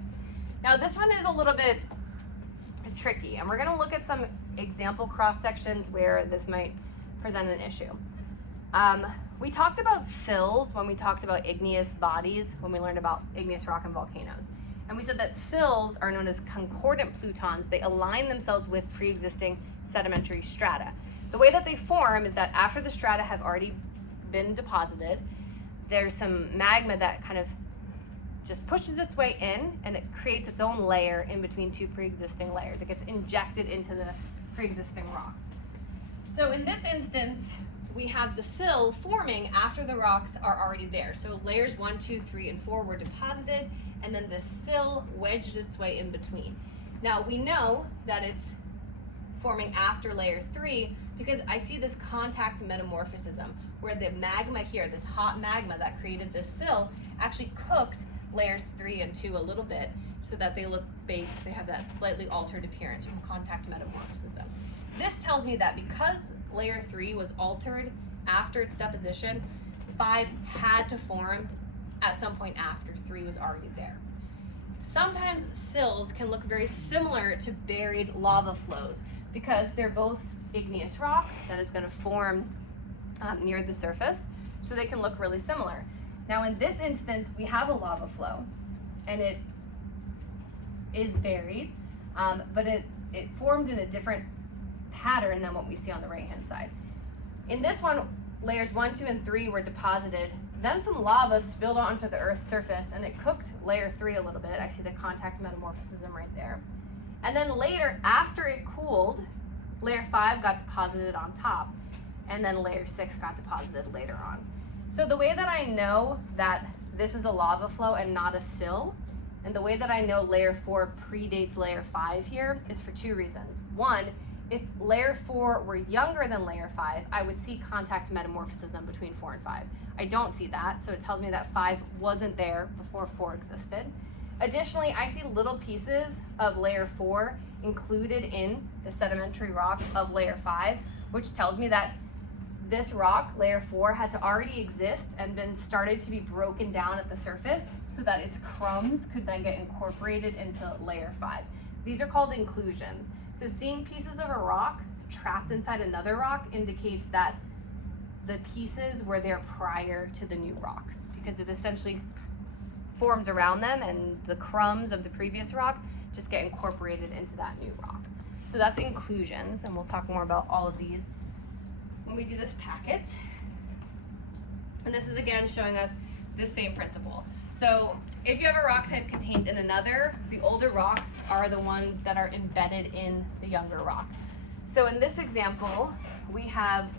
Now this one is a little bit tricky, and we're going to look at some example cross sections where this might present an issue. We talked about sills when we talked about igneous bodies, when we learned about igneous rock and volcanoes. And we said that sills are known as concordant plutons. They align themselves with pre-existing sedimentary strata. The way that they form is that after the strata have already been deposited, there's some magma that kind of just pushes its way in, and it creates its own layer in between two pre-existing layers. It gets injected into the pre-existing rock. So in this instance, we have the sill forming after the rocks are already there. So layers 1, 2, 3, and 4 were deposited, and then the sill wedged its way in between. Now we know that it's forming after layer 3 because I see this contact metamorphism where the magma here, this hot magma that created this sill, actually cooked layers 3 and 2 a little bit so that they look baked. They have that slightly altered appearance from contact metamorphism. This tells me that because layer 3 was altered after its deposition, 5 had to form at some point after 3 was already there. Sometimes sills can look very similar to buried lava flows because they're both igneous rock that is going to form near the surface, so they can look really similar. Now in this instance, we have a lava flow, and it is buried, but it formed in a different pattern than what we see on the right-hand side. In this one, layers 1, 2, and 3 were deposited. Then some lava spilled onto the Earth's surface, and it cooked layer 3 a little bit. I see the contact metamorphism right there. And then later, after it cooled, layer 5 got deposited on top, and then layer 6 got deposited later on. So the way that I know that this is a lava flow and not a sill, and the way that I know layer 4 predates layer 5 here is for 2 reasons. One, if layer 4 were younger than layer 5, I would see contact metamorphism between 4 and 5. I don't see that, so it tells me that 5 wasn't there before 4 existed. Additionally, I see little pieces of layer 4 included in the sedimentary rock of layer 5, which tells me that this rock, layer 4, had to already exist and been started to be broken down at the surface so that its crumbs could then get incorporated into layer 5. These are called inclusions. So seeing pieces of a rock trapped inside another rock indicates that the pieces were there prior to the new rock, because it essentially forms around them and the crumbs of the previous rock just get incorporated into that new rock. So that's inclusions, and we'll talk more about all of these when we do this packet. And this is again showing us the same principle. So if you have a rock type contained in another, the older rocks are the ones that are embedded in the younger rock. So in this example, we have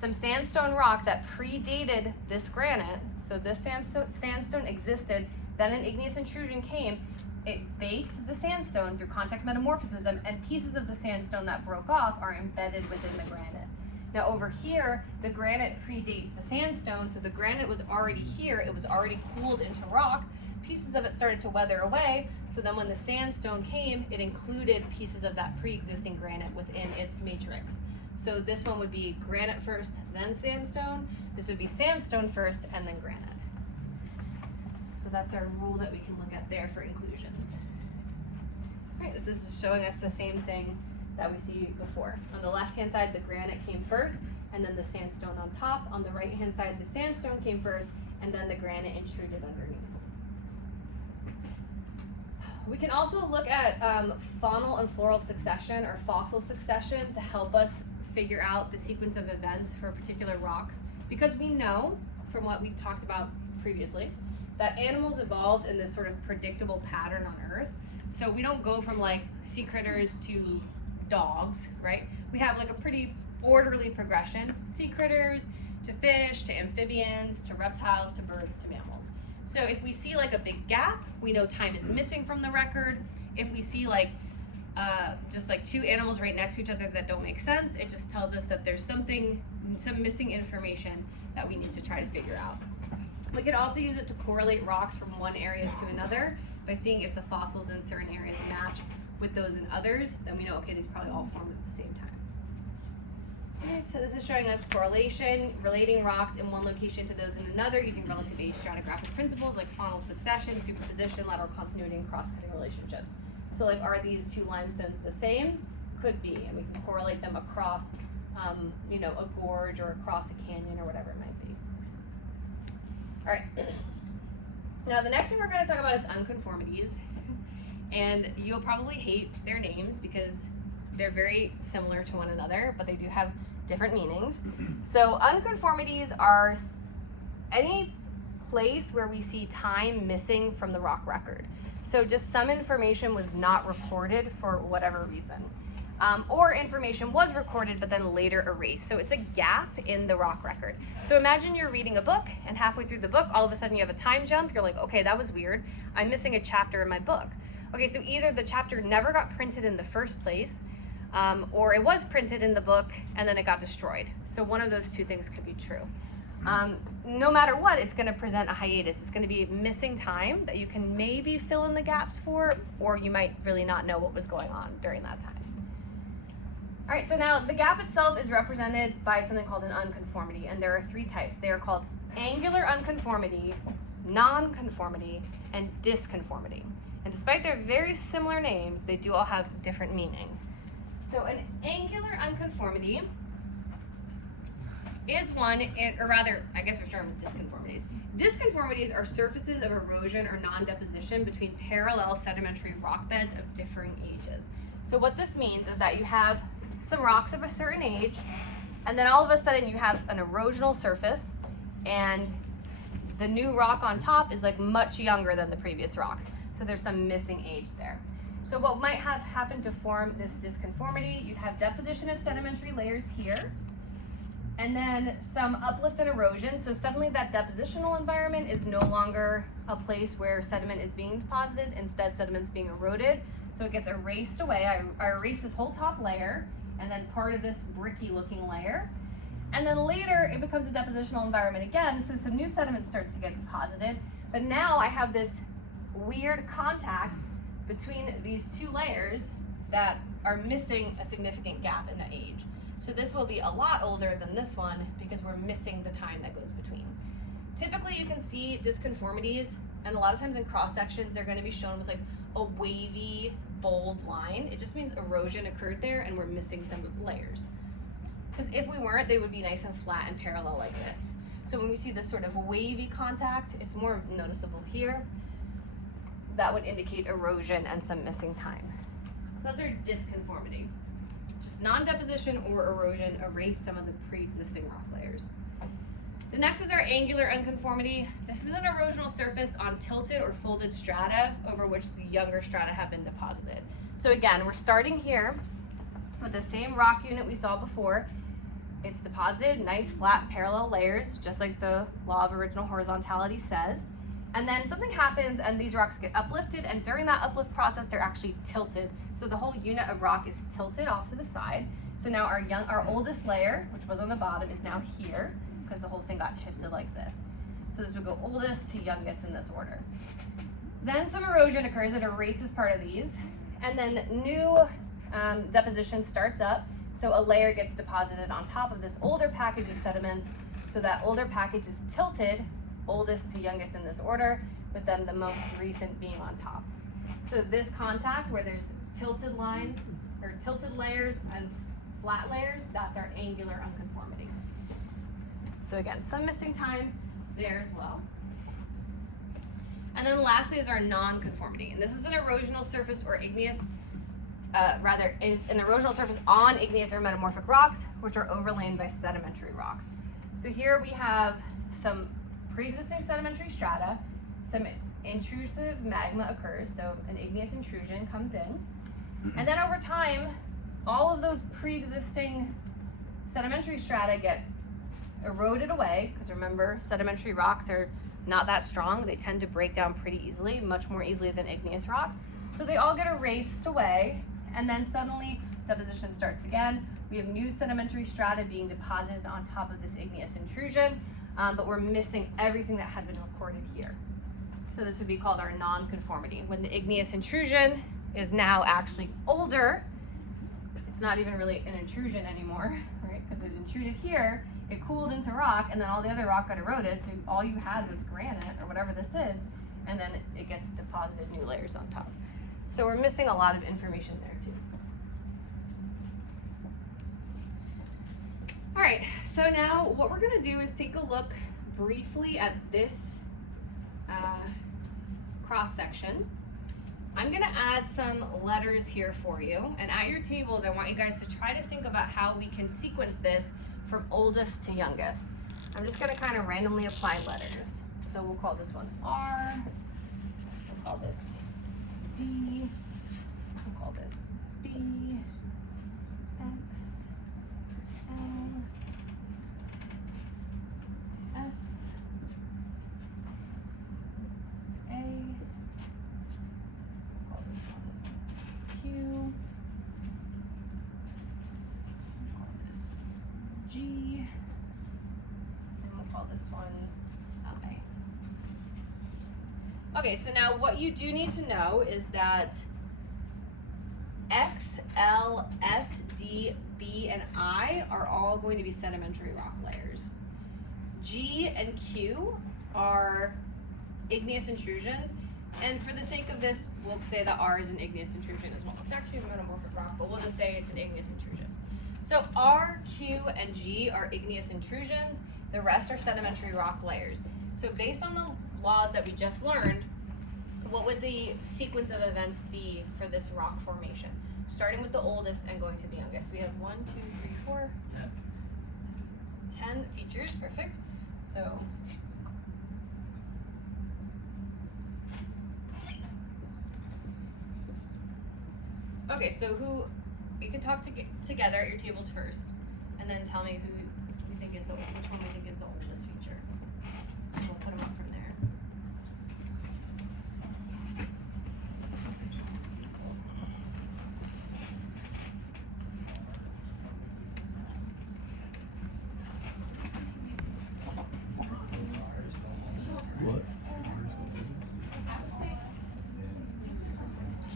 some sandstone rock that predated this granite. So this sandstone existed, then an igneous intrusion came, it baked the sandstone through contact metamorphism, and pieces of the sandstone that broke off are embedded within the granite. Now over here, the granite predates the sandstone, so the granite was already here, it was already cooled into rock, pieces of it started to weather away, so then when the sandstone came, it included pieces of that pre-existing granite within its matrix. So this one would be granite first, then sandstone. This would be sandstone first, and then granite. So that's our rule that we can look at there for inclusions. All right, this is just showing us the same thing that we see before. On the left-hand side, the granite came first, and then the sandstone on top. On the right-hand side, the sandstone came first, and then the granite intruded underneath. We can also look at faunal and floral succession or fossil succession to help us figure out the sequence of events for particular rocks, because we know from what we talked about previously that animals evolved in this sort of predictable pattern on Earth. So we don't go from like sea critters to dogs, right? We have like a pretty orderly progression. Sea critters to fish to amphibians to reptiles to birds to mammals. So if we see like a big gap, we know time is missing from the record. If we see like just like 2 animals right next to each other that don't make sense, it just tells us that there's some missing information that we need to try to figure out. We could also use it to correlate rocks from one area to another by seeing if the fossils in certain areas match with those in others. Then we know, okay, these probably all formed at the same time. Alright, so this is showing us correlation, relating rocks in one location to those in another using relative age stratigraphic principles like faunal succession, superposition, lateral continuity, and cross-cutting relationships. So like, are these 2 limestones the same? Could be, and we can correlate them across, you know, a gorge or across a canyon or whatever it might be. All right. Now the next thing we're going to talk about is unconformities, and you'll probably hate their names because they're very similar to one another, but they do have different meanings. So unconformities are any place where we see time missing from the rock record. So just some information was not recorded for whatever reason. or information was recorded but then later erased. So it's a gap in the rock record. So imagine you're reading a book, and halfway through the book, all of a sudden you have a time jump. You're like, okay, that was weird. I'm missing a chapter in my book. Okay, so either the chapter never got printed in the first place, or it was printed in the book and then it got destroyed. So one of those two things could be true. No matter what, it's going to present a hiatus. It's going to be missing time that you can maybe fill in the gaps for, or you might really not know what was going on during that time. All right, so now the gap itself is represented by something called an unconformity, and there are three types. They are called angular unconformity, nonconformity, and disconformity. And despite their very similar names, they do all have different meanings. So an angular unconformity is one, or rather, I guess we're starting with disconformities. Disconformities are surfaces of erosion or non-deposition between parallel sedimentary rock beds of differing ages. So what this means is that you have some rocks of a certain age, and then all of a sudden you have an erosional surface, and the new rock on top is like much younger than the previous rock. So there's some missing age there. So what might have happened to form this disconformity, you'd have deposition of sedimentary layers here, and then some uplift and erosion. So suddenly that depositional environment is no longer a place where sediment is being deposited. Instead, sediment's being eroded. So it gets erased away. I erase this whole top layer, and then part of this bricky looking layer. And then later it becomes a depositional environment again, so some new sediment starts to get deposited. But now I have this weird contact between these two layers that are missing a significant gap in the age. So this will be a lot older than this one because we're missing the time that goes between. Typically you can see disconformities, and a lot of times in cross sections they're going to be shown with like a wavy, bold line. It just means erosion occurred there and we're missing some layers. Because if we weren't, they would be nice and flat and parallel like this. So when we see this sort of wavy contact, it's more noticeable here. That would indicate erosion and some missing time. So that's our disconformity. Just non-deposition or erosion erase some of the pre-existing rock layers. The next is our angular unconformity. This is an erosional surface on tilted or folded strata over which the younger strata have been deposited. So again, we're starting here with the same rock unit we saw before. It's deposited, nice flat parallel layers, just like the law of original horizontality says. And then something happens and these rocks get uplifted, and during that uplift process they're actually tilted. So the whole unit of rock is tilted off to the side. So now our oldest layer, which was on the bottom, is now here because the whole thing got shifted like this. So this would go oldest to youngest in this order. Then some erosion occurs, it erases part of these, and then new deposition starts up. So a layer gets deposited on top of this older package of sediments. So that older package is tilted, oldest to youngest in this order, but then the most recent being on top. So this contact where there's tilted lines, or tilted layers and flat layers, that's our angular unconformity. So again, some missing time there as well. And then lastly is our non-conformity. And this is an erosional surface or igneous, is an erosional surface on igneous or metamorphic rocks, which are overlain by sedimentary rocks. So here we have some pre-existing sedimentary strata, some intrusive magma occurs, so an igneous intrusion comes in, and then over time, all of those pre-existing sedimentary strata get eroded away, because remember, sedimentary rocks are not that strong. They tend to break down pretty easily, much more easily than igneous rock. So they all get erased away, and then suddenly deposition starts again. We have new sedimentary strata being deposited on top of this igneous intrusion, but we're missing everything that had been recorded here. So this would be called our non-conformity. When the igneous intrusion is now actually older, it's not even really an intrusion anymore, right? Because it intruded here, it cooled into rock, and then all the other rock got eroded, so all you had was granite, or whatever this is, and then it gets deposited new layers on top. So we're missing a lot of information there too. All right, so now what we're gonna do is take a look briefly at this cross section. I'm gonna add some letters here for you, and at your tables I want you guys to try to think about how we can sequence this from oldest to youngest. I'm just gonna kind of randomly apply letters. So we'll call this one R, we'll call this D, we'll call this B, Okay, so now what you do need to know is that X, L, S, D, B, and I are all going to be sedimentary rock layers. G and Q are igneous intrusions, and for the sake of this, we'll say that R is an igneous intrusion as well. It's actually a metamorphic rock, but we'll just say it's an igneous intrusion. So R, Q, and G are igneous intrusions. The rest are sedimentary rock layers. So based on the laws that we just learned, what would the sequence of events be for this rock formation? Starting with the oldest and going to the youngest. We have 1, 2, 3, 4, 10 features, perfect. So okay, so who you can talk together at your tables first, and then tell me who you think is which one we think is the oldest feature. And we'll put them up from there. What?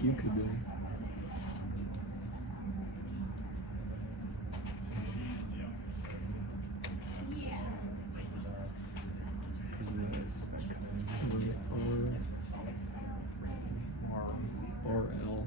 Q could be. Or L.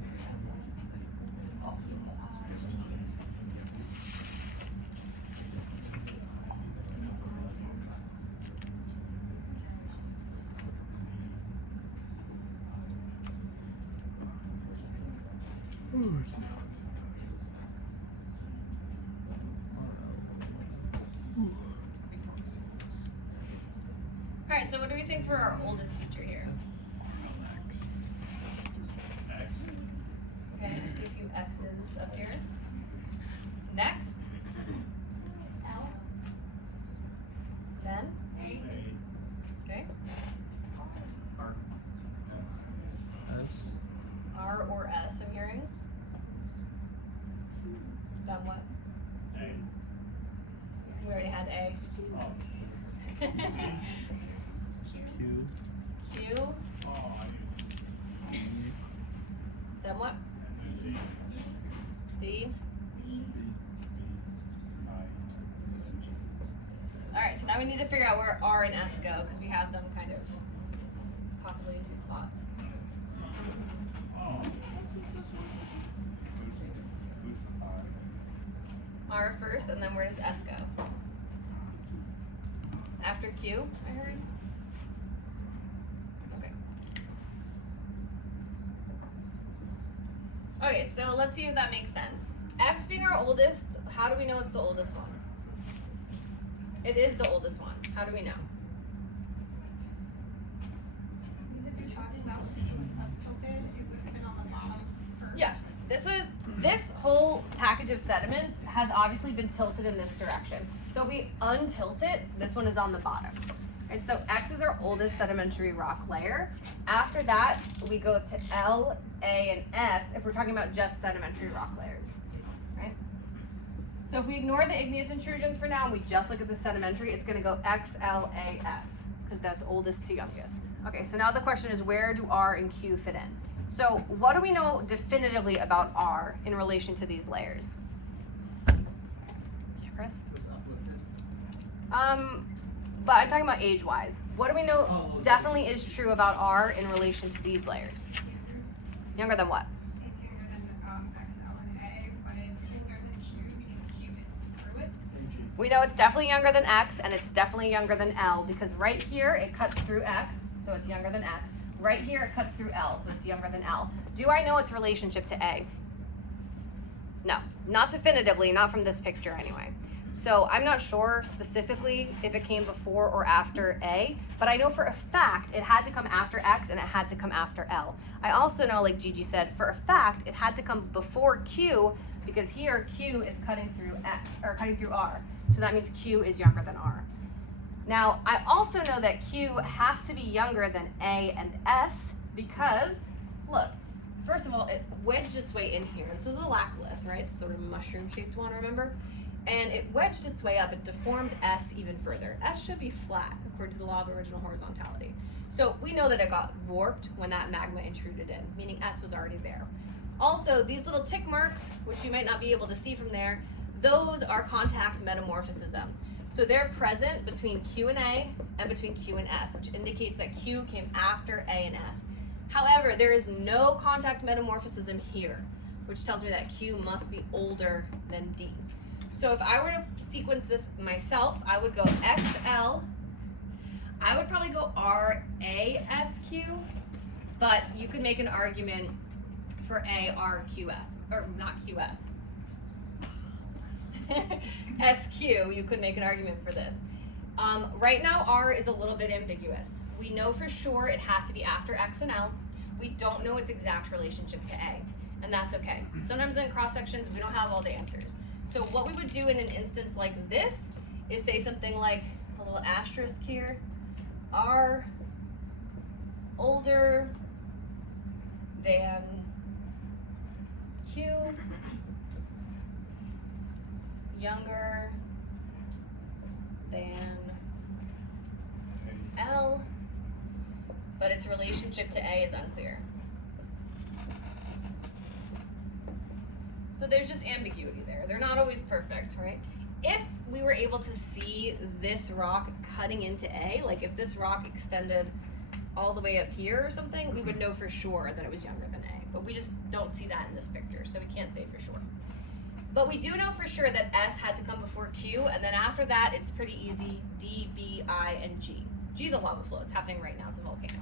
Alright, so what do we think for our oldest feature here? Okay, I see a few X's up here. Next. L. Then. A. Okay. S. R or S, I'm hearing. Then what? We already had A. Q. Q. Then what? D. Alright, so now we need to figure out where R and S go, because we have them kind of possibly in 2 spots. R first, and then where does S go? After Q, I heard? Okay. Okay, so let's see if that makes sense. X being our oldest, how do we know it's the oldest one? It is the oldest one. How do we know? Because if you're talking about when it was up tilted, it would have been on the bottom first. Yeah, this whole package of sediments has obviously been tilted in this direction. So if we untilt it, this one is on the bottom. And so X is our oldest sedimentary rock layer. After that, we go to L, A, and S if we're talking about just sedimentary rock layers, right? So if we ignore the igneous intrusions for now and we just look at the sedimentary, it's gonna go X, L, A, S, because that's oldest to youngest. Okay, so now the question is, where do R and Q fit in? So what do we know definitively about R in relation to these layers? Yeah, Chris? Was uplifted. But I'm talking about age-wise. What do we know Oh, definitely is true about R in relation to these layers? Younger than what? It's younger than X, L, and A, but it's older than Q because Q is through it. We know it's definitely younger than X, and it's definitely younger than L, because right here it cuts through X, so it's younger than X. Right here it cuts through L, so it's younger than L. Do I know its relationship to A? No, not definitively, not from this picture anyway. So I'm not sure specifically if it came before or after A, but I know for a fact it had to come after X and it had to come after L. I also know, like Gigi said, for a fact it had to come before Q, because here Q is cutting through X, or cutting through R. So that means Q is younger than R. Now, I also know that Q has to be younger than A and S because, look, first of all, it wedged its way in here. This is a laccolith, right? It's sort of mushroom-shaped one, remember? And it wedged its way up. It deformed S even further. S should be flat, according to the law of original horizontality. So we know that it got warped when that magma intruded in, meaning S was already there. Also, these little tick marks, which you might not be able to see from there, those are contact metamorphism. So they're present between Q and A and between Q and S, which indicates that Q came after A and S. However, there is no contact metamorphism here, which tells me that Q must be older than D. So if I were to sequence this myself, I would go XL, I would probably go RASQ, but you could make an argument for ARQS, or not QS. SQ, you could make an argument for this. Right now, R is a little bit ambiguous. We know for sure it has to be after X and L. We don't know its exact relationship to A, and that's okay. Sometimes in cross sections, we don't have all the answers. So what we would do in an instance like this is say something like a little asterisk here, R older than Q, younger than L, but its relationship to A is unclear. So there's just ambiguity there. They're not always perfect, right? If we were able to see this rock cutting into A, like if this rock extended all the way up here or something, we would know for sure that it was younger than A. But we just don't see that in this picture, so we can't say for sure. But we do know for sure that S had to come before Q, and then after that, it's pretty easy, D, B, I, and G. G is a lava flow. It's happening right now. It's a volcano.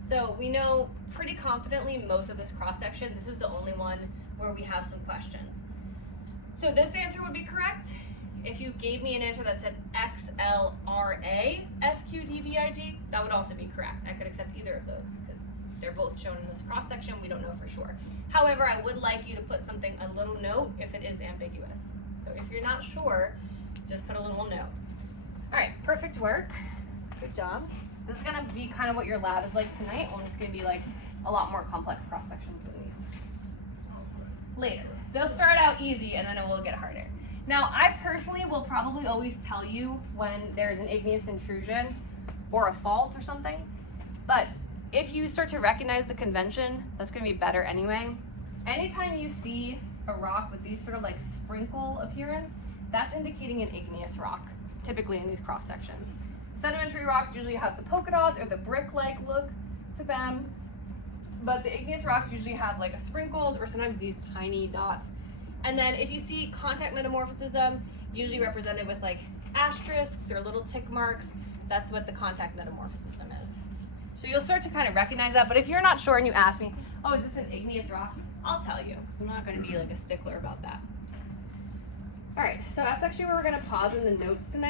So we know pretty confidently most of this cross-section. This is the only one where we have some questions. So this answer would be correct. If you gave me an answer that said XLRA SQDBIG, that would also be correct. I could accept either of those because they're both shown in this cross section. We don't know for sure. However, I would like you to put something, a little note, if it is ambiguous. So if you're not sure, just put a little note. All right, perfect work. Good job. This is gonna be kind of what your lab is like tonight, only it's gonna be like a lot more complex cross sections than these. Later. They'll start out easy and then it will get harder. Now, I personally will probably always tell you when there's an igneous intrusion or a fault or something, but if you start to recognize the convention, that's gonna be better anyway. Anytime you see a rock with these sort of like sprinkle appearance, that's indicating an igneous rock, typically in these cross sections. Sedimentary rocks usually have the polka dots or the brick-like look to them, but the igneous rocks usually have like a sprinkles or sometimes these tiny dots. And then if you see contact metamorphism, usually represented with like asterisks or little tick marks, that's what the contact metamorphism is. So you'll start to kind of recognize that, but if you're not sure and you ask me, oh, is this an igneous rock? I'll tell you, because I'm not gonna be like a stickler about that. All right, so that's actually where we're gonna pause in the notes tonight.